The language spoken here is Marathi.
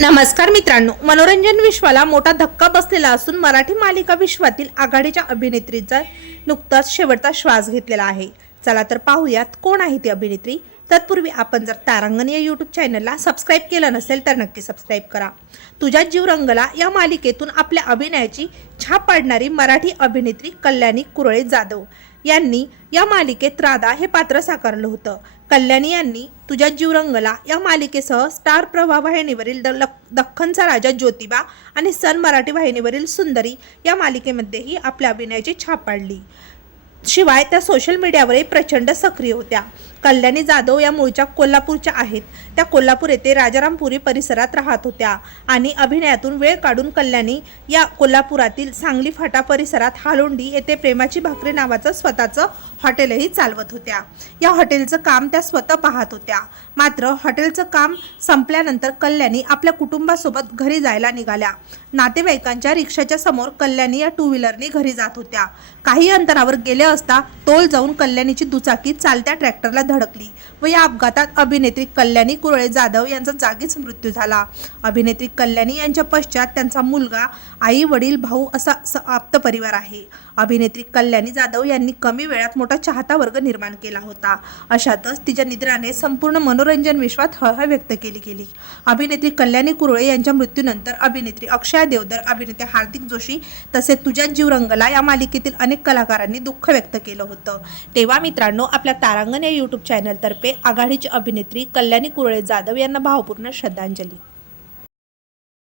नमस्कार मित्रांनो मनोरंजन विश्वाला मोठा धक्का बसलेला असून मराठी मालिका विश्वातील आघाडीच्या अभिनेत्रीचा नुकताच शेवटचा श्वास घेतलेला आहे. चला तर पाहूयात कोण आहे ती अभिनेत्री. तत्पूर्वी आपण जर तारांगण या यूट्यूब चॅनलला सबस्क्राईब केलं नसेल तर नक्की सबस्क्राईब करा. तुझ्या जीवरंगला या मालिकेतून आपल्या अभिनयाची छाप पाडणारी मराठी अभिनेत्री कल्याणी कुरळे जाधव. यांनी या मालिकेत राधा हे पात्र साकारलं होतं. कल्याणी यांनी तुझ्या जीवरंगला या मालिकेसह स्टार प्रभा वाहिनीवरील द दख्खनचा राजा ज्योतिबा आणि सन मराठी वाहिनीवरील सुंदरी या मालिकेमध्येही आपल्या अभिनयाची छाप पाडली. शिवाय त्या सोशल मीडियावरही प्रचंड सक्रिय होत्या. कल्याणी जाधव या मूळच्या कोल्हापूरच्या आहेत. त्या कोल्हापूर येथे राजारामपुरी परिसरात राहत होत्या आणि अभिनयातून वेळ काढून कल्याणी या कोल्हापुरातील सांगली फाटा परिसरात हालोंडी येथे प्रेमाची भाकरी नावाचं स्वतःचं हॉटेलही चालवत होत्या. या हॉटेलचं काम त्या स्वतः पाहत होत्या. मात्र हॉटेलचं काम संपल्यानंतर कल्याणी आपल्या कुटुंबासोबत घरी जायला निघाल्या. नातेवाईकांच्या रिक्षाच्या समोर कल्याणी या टू व्हीलरने घरी जात होत्या. काही अंतरावर गेले असता तोल जाऊन कल्याणीची दुचाकी चालत्या ट्रॅक्टरला धडकली व या अपघातात अभिनेत्री कल्याणी कुरळे जाधव यांचा जागीच मृत्यू झाला. अभिनेत्री कल्याणी यांच्या पश्चात त्यांचा मुलगा आई वडील भाऊ असा आप्त परिवार आहे. अभिनेत्री कल्याणी जाधव यांनी कमी वेळात मोठा चाहता वर्ग निर्माण केला होता. अशातच तिच्या निद्राने संपूर्ण मनोरंजन विश्वात हळहळ व्यक्त केली गेली. अभिनेत्री कल्याणी कुरळे यांच्या मृत्यूनंतर अभिनेत्री अक्षया देवधर अभिनेते हार्दिक जोशी तसेच तुझ्या जीव रंगला या मालिकेतील अनेक कलाकारांनी दुःख व्यक्त केलं होतं. तेव्हा मित्रांनो आपल्या तारांगण या यूट्यूब चॅनलतर्फे आघाडीची अभिनेत्री कल्याणी कुरळे जाधव यांना भावपूर्ण श्रद्धांजली.